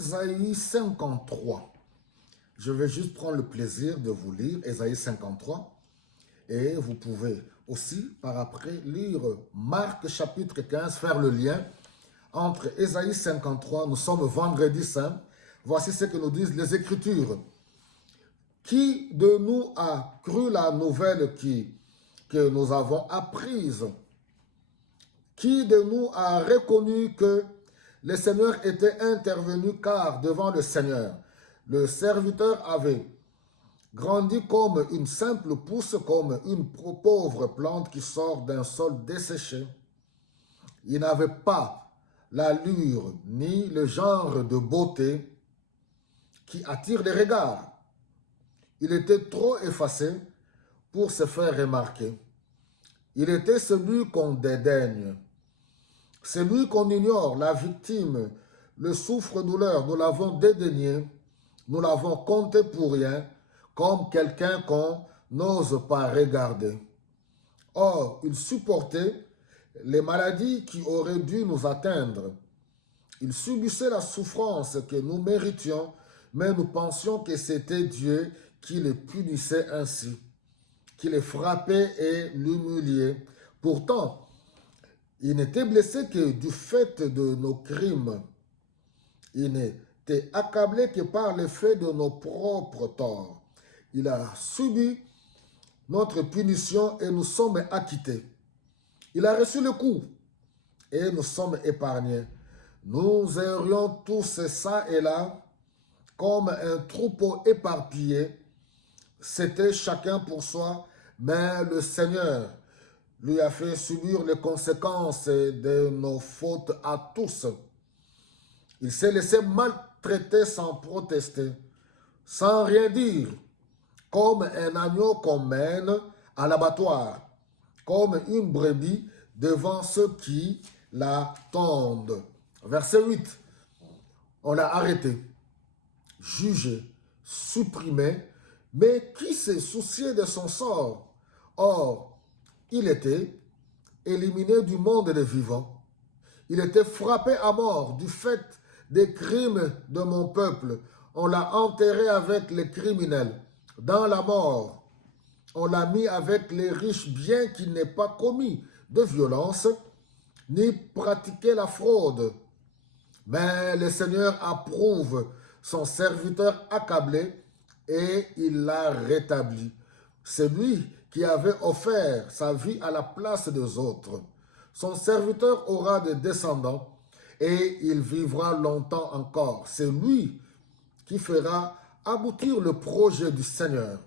Ésaïe 53. Je vais juste prendre le plaisir de vous lire Ésaïe 53. Et vous pouvez aussi, par après, lire Marc chapitre 15, faire le lien entre Ésaïe 53, nous sommes vendredi saint. Voici ce que nous disent les Écritures. Qui de nous a cru la nouvelle que nous avons apprise? Qui de nous a reconnu que le Seigneur était intervenu, car devant le Seigneur, le serviteur avait grandi comme une simple pousse, comme une pauvre plante qui sort d'un sol desséché. Il n'avait pas l'allure ni le genre de beauté qui attire les regards. Il était trop effacé pour se faire remarquer. Il était celui qu'on dédaigne, celui qu'on ignore, la victime, le souffre-douleur. Nous l'avons dédaigné, nous l'avons compté pour rien, comme quelqu'un qu'on n'ose pas regarder. Or, il supportait les maladies qui auraient dû nous atteindre. Il subissait la souffrance que nous méritions, mais nous pensions que c'était Dieu qui le punissait ainsi, qui le frappait et l'humiliait. Pourtant, il n'était blessé que du fait de nos crimes. Il n'était accablé que par l'effet de nos propres torts. Il a subi notre punition et nous sommes acquittés. Il a reçu le coup et nous sommes épargnés. Nous errions tous ça et là comme un troupeau éparpillé. C'était chacun pour soi, mais le Seigneur lui a fait subir les conséquences de nos fautes à tous. Il s'est laissé maltraiter sans protester, sans rien dire, comme un agneau qu'on mène à l'abattoir, comme une brebis devant ceux qui l'attendent. Verset 8. On l'a arrêté, jugé, supprimé, mais qui s'est soucié de son sort? Or, il était éliminé du monde des vivants. Il était frappé à mort du fait des crimes de mon peuple. On l'a enterré avec les criminels. Dans la mort, on l'a mis avec les riches, bien qu'il n'ait pas commis de violence, ni pratiqué la fraude. Mais le Seigneur approuve son serviteur accablé et il l'a rétabli. C'est lui qui avait offert sa vie à la place des autres. Son serviteur aura des descendants et il vivra longtemps encore. C'est lui qui fera aboutir le projet du Seigneur.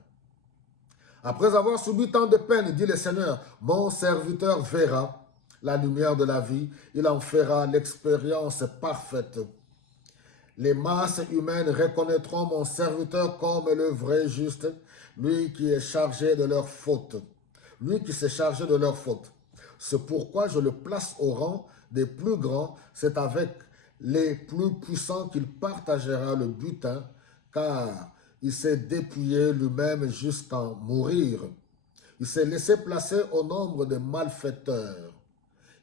Après avoir subi tant de peines, dit le Seigneur, mon serviteur verra la lumière de la vie, il en fera l'expérience parfaite. Les masses humaines reconnaîtront mon serviteur comme le vrai juste, lui qui est chargé de leurs fautes. Lui qui s'est chargé de leurs fautes. C'est pourquoi je le place au rang des plus grands. C'est avec les plus puissants qu'il partagera le butin, car il s'est dépouillé lui-même jusqu'à mourir. Il s'est laissé placer au nombre des malfaiteurs.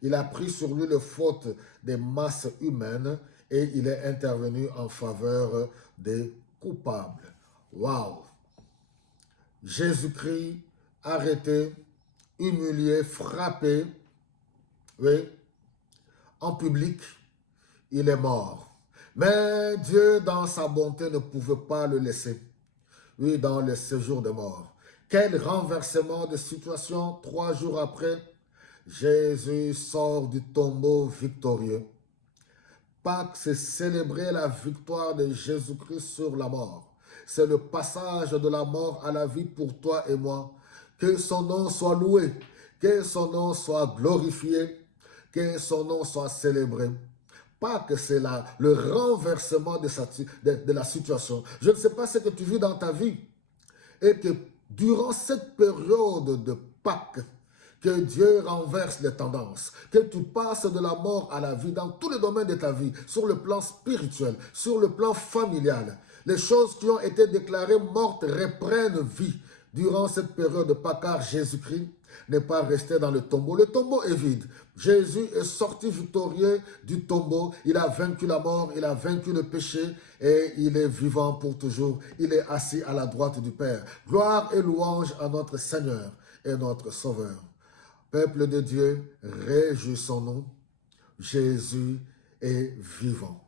Il a pris sur lui les fautes des masses humaines et il est intervenu en faveur des coupables. Waouh! Jésus-Christ arrêté, humilié, frappé, oui, en public, il est mort. Mais Dieu, dans sa bonté, ne pouvait pas le laisser, oui, dans le séjour de mort. Quel renversement de situation! 3 jours après, Jésus sort du tombeau victorieux. Pâques, c'est célébrer la victoire de Jésus-Christ sur la mort. C'est le passage de la mort à la vie pour toi et moi. Que son nom soit loué, que son nom soit glorifié, que son nom soit célébré. Pâques, c'est le renversement de la situation. Je ne sais pas ce que tu vis dans ta vie et que durant cette période de Pâques, que Dieu renverse les tendances, que tu passes de la mort à la vie dans tous les domaines de ta vie, sur le plan spirituel, sur le plan familial. Les choses qui ont été déclarées mortes reprennent vie durant cette période de Pâques, car Jésus-Christ n'est pas resté dans le tombeau. Le tombeau est vide. Jésus est sorti victorieux du tombeau. Il a vaincu la mort, il a vaincu le péché et il est vivant pour toujours. Il est assis à la droite du Père. Gloire et louange à notre Seigneur et notre Sauveur. Peuple de Dieu, réjouissons-nous. Jésus est vivant.